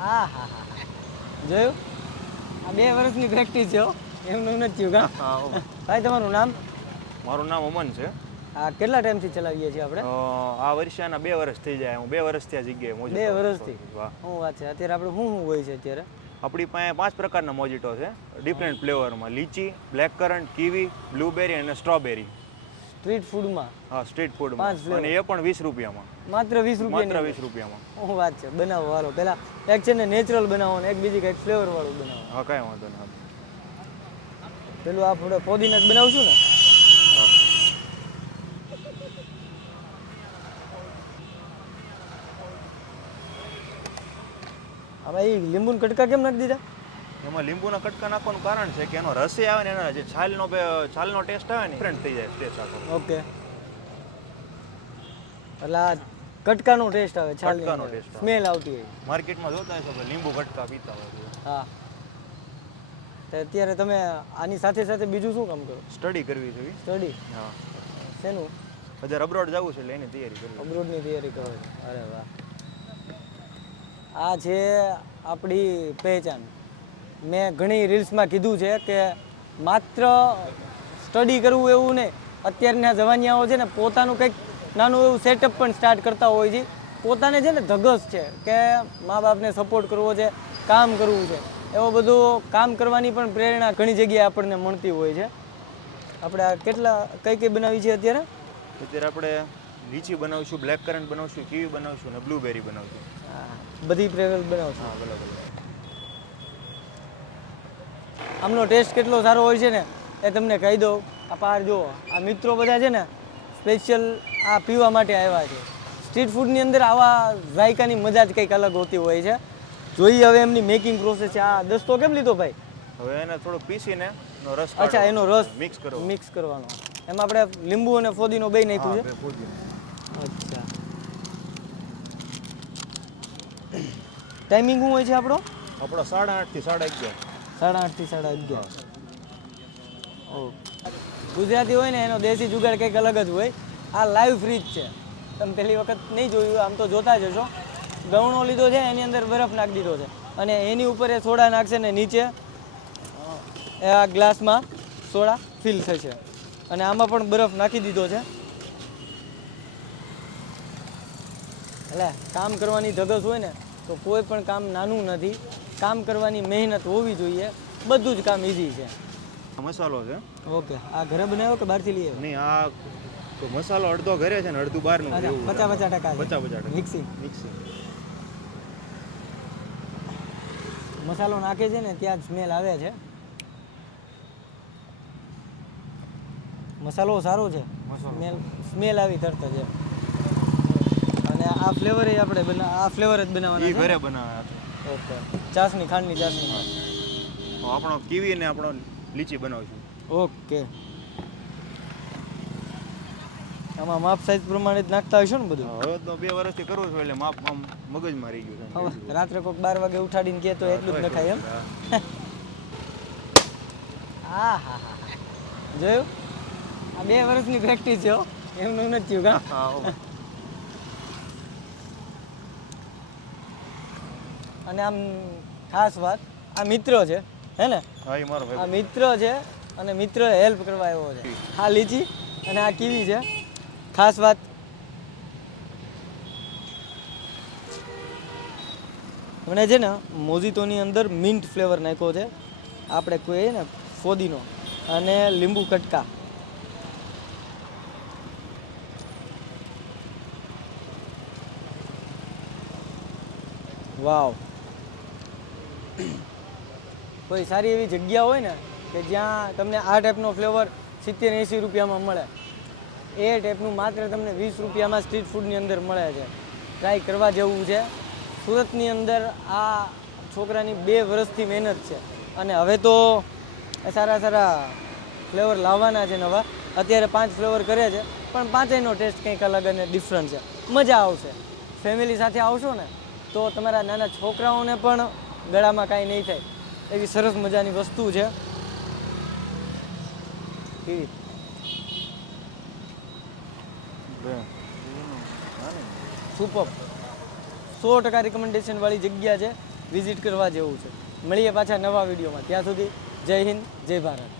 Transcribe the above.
હા હા હા જોયું આ 2 વર્ષની પ્રેક્ટિસ છે એમનું નથી થયું કા હા ભાઈ તમારું નામ મારું નામ અમન છે. આ કેટલા ટાઈમથી ચલાવીએ છીએ આપણે આ વર્ષના 2 વર્ષ થઈ જાય. હું 2 વર્ષથી આ જગ્યાએ મોજીટો 2 વર્ષથી વાહ. શું વાત છે અત્યારે આપણે શું હોય છે અત્યારે આપણી પાસે 5 પ્રકારના મોજીટો છે ડિફરન્ટ ફ્લેવરમાં. લીચી, બ્લેક કરન્ટ, કીવી, બ્લુબેરી અને સ્ટ્રોબેરી. સ્ટ્રીટ ફૂડમાં હા સ્ટ્રીટ ફૂડમાં 5 ફ્લેવર અને એ પણ 20 રૂપિયામાં. માત્ર 20 રૂપિયાની માત્ર અંદર 20 રૂપિયામાં. શું વાત છે બનાવો હાલો પેલા એક છે ને નેચરલ બનાવો ને એક બીજી કંઈક ફ્લેવર વાળું બનાવો. હા કાંઈ વાંધો નહીં. પેલું આપણે ફોદીના જ બનાવશું ને હા આમાં એ લીંબુ કટકા કેમ નાખી દીધા એમાં લીંબુના કટકા નાખવાનું કારણ છે કે એનો રસે આવે ને એના જે છાલનો ટેસ્ટ આવે ને ડિફરન્ટ થઈ જાય ટેસ્ટ આખો. ઓકે એટલે આ કટકાનો ટેસ્ટ આવે કટકાનો ટેસ્ટ આવે. સ્મેલ આવતી હોય માર્કેટમાં જોતા હશો કે લીંબુ કટકા પીતા હોય. હા તો અત્યારે તમે આની સાથે સાથે બીજું શું કામ કરો સ્ટડી કરવી જોઈએ. સ્ટડી હા શેનું અત્યારે અબ્રોડ જવું છે એટલે એની તૈયારી કરવી. અબ્રોડની તૈયારી કરો છો અરે વાહ આ છે આપણી પહેચાન મેં ઘણી રીલ્સમાં કીધું છે કે માત્ર સ્ટડી કરવું એવું નહીં અત્યારના જવાનિયાઓ છે ને પોતાનું કંઈક નાનું એવું સેટઅપ પણ સ્ટાર્ટ કરતા હોય છે પોતાને છે ને ધગસ છે કે મા બાપને સપોર્ટ કરવો છે કામ કરવું છે એવો બધું કામ કરવાની પણ પ્રેરણા ઘણી જગ્યાએ આપણને મળતી હોય છે આપણે આ કેટલા કઈ બનાવી છે અત્યારે આપણે લીચી બનાવશું, બ્લેક કરન્ટ બનાવશું, કીવી બનાવશું અને બ્લુબેરી બનાવશું. બધી ફ્લેવર બનાવશું. હા બરાબર. આમનો ટેસ્ટ કેટલો સારો હોય છે ને એ તમને કહી દઉં. આ પાર જુઓ આ મિત્રો બધા છે ને સ્પેશિયલ આ પીવા માટે આવ્યા છે. સ્ટ્રીટ ફૂડની અંદર આવા જાયકાની મજા જ કંઈક અલગ હોતી હોય છે. જોઈએ હવે એમની મેકિંગ પ્રોસેસ છે. આ દસ્તો કેમ લીધો ભાઈ હવે એને થોડો પીસીને એનો રસ અચ્છા એનો રસ મિક્સ કરવાનો એમાં આપણે લીંબુ અને ફોદીનો બે નાખ્યું છે અચ્છા ટાઈમિંગ શું હોય છે આપણો 8:30 થી 11:30 8:30 થી 11:30 ઓકે ગુજરાતી હોય ને એનો દેશી જુગાડ કંઈક અલગ જ હોય આ લાઈવ ફ્રીજ છે તમે પહેલી વખત નહીં જોયું આમ તો જોતા જ હશો ગવણો લીધો છે એની અંદર બરફ નાખી દીધો છે અને એની ઉપર એ સોડા નાખશે ને નીચે આ ગ્લાસમાં સોડા ફિલ થશે અને આમાં પણ બરફ નાખી દીધો છે એટલે કામ કરવાની ધગસ હોય ને તો કોઈ પણ કામ નાનું નથી કામ કરવાની મહેનત હોવી જોઈએ બધું જ કામ ઈઝી છે મસાલો છે ઓકે આ ઘરે બનાવ્યો કે બહારથી લઈ આવ્યો નહીં આ તો મસાલો અડધો ઘરે છે ને અડધું બહારનું 50% મિક્સિંગ મસાલો નાખે છે ને ત્યાં જ સ્મેલ આવે છે મસાલો સારો છે સ્મેલ આવી તરત જ અને આ ફ્લેવર આપણે આ ફ્લેવર જ બનાવવાના છે ઘરે બનાવ્યા છે ઓકે ચાસણી ખાંડની ચાસણી આપણો કીવી ને આપણો લીચી બનાવશું ઓકે આમાં માપ સાઈઝ પ્રમાણે જ નાખતા હશો ને બધું હવે તો 2 વર્ષથી કરું છું એટલે માપ આમ મગજમાં રહી ગયું છે રાત્રે કોઈક 12 વાગે ઉઠાડીને કહે તો એટલું જ નખાય એમ હા હા હા જોયું આ 2 વર્ષની પ્રેક્ટિસ છે એમનું નથી થયું કા અને આમ ખાસ વાત આ મિત્ર છે હે ને આ મિત્ર છે અને મિત્ર હેલ્પ કરવા આવ્યો છે આ લીચી અને આ કીવી છે ખાસ વાત મને છે ને મોજીતોની અંદર મિન્ટ ફ્લેવર નાખ્યો છે આપણે કોઈ ને ફોદીનો અને લીંબુ કટકા વાવ કોઈ સારી એવી જગ્યા હોય ને કે જ્યાં તમને આ ટાઈપનો ફ્લેવર 70-80 રૂપિયામાં મળે એ ટાઈપનું માત્ર તમને 20 રૂપિયામાં સ્ટ્રીટ ફૂડની અંદર મળે છે ટ્રાય કરવા જેવું છે સુરતની અંદર આ છોકરાની 2 વર્ષથી મહેનત છે અને હવે તો સારા ફ્લેવર લાવવાના છે નવા અત્યારે 5 ફ્લેવર કરે છે પણ 5યનો ટેસ્ટ કંઈક અલગ અને ડિફરન્ટ છે મજા આવશે ફેમિલી સાથે આવશો ને તો તમારા નાના છોકરાઓને પણ ગળામાં કાંઈ નહીં થાય એવી સરસ મજાની વસ્તુ છે સુપર 100% રિકમેન્ડેશન વાળી જગ્યા છે વિઝિટ કરવા જેવું છે. મળીએ પાછા નવા વિડીયોમાં. ત્યાં સુધી જય હિન્દ, જય ભારત.